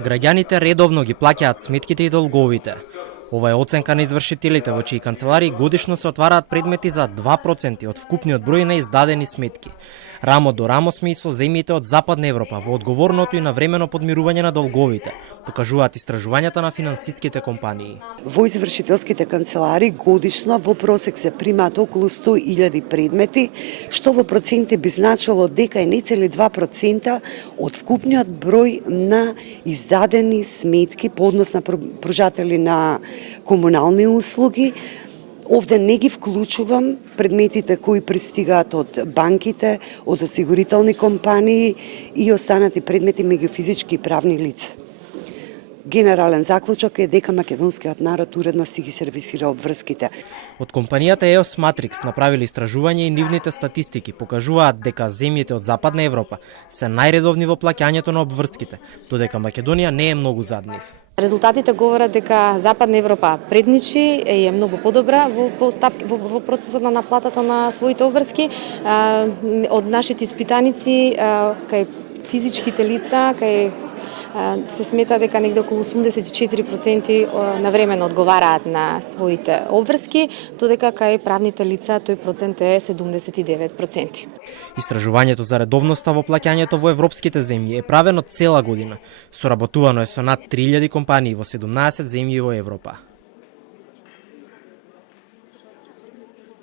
Граѓаните редовно ги плаќаат сметките и долговите. Ова е оценка на извршителите во чии канцеларии годишно се отвараат предмети за 2% од вкупниот број на издадени сметки. Рамо до рамо сме и со земјите од Западна Европа во одговорното и навремено подмирување на долговите, покажуваат истражувањата на финансиските компании. Во извршителските канцеларии годишно во просек се примаат околу 100.000 предмети, што во проценти би значило дека е нецели 2% од вкупниот број на издадени сметки по однос на пружатели на комунални услуги. Овде не ги вклучувам предметите кои пристигаат од банките, од осигурителни компании и останати предмети меѓу физички и правни лица. Генерален заклучок е дека македонскиот народ уредно си ги сервисира обврските. Од компанијата EOS Matrix направили истражување и нивните статистики покажуваат дека земјите од Западна Европа се најредовни во плаќањето на обврските, додека Македонија не е многу зад нив. Резултатите говорат дека Западна Европа предничи и е многу подобра во процесот на наплатата на своите обврски. Од нашите испитаници кај физичките лица, кај се смета дека негде околу 84% навремено одговараат на своите обврски, додека кај правните лица тој процент е 79%. Истражувањето за редовноста во плаќањето во европските земји е правено цела година. Соработувано е со над 3000 компании во 17 земји во Европа.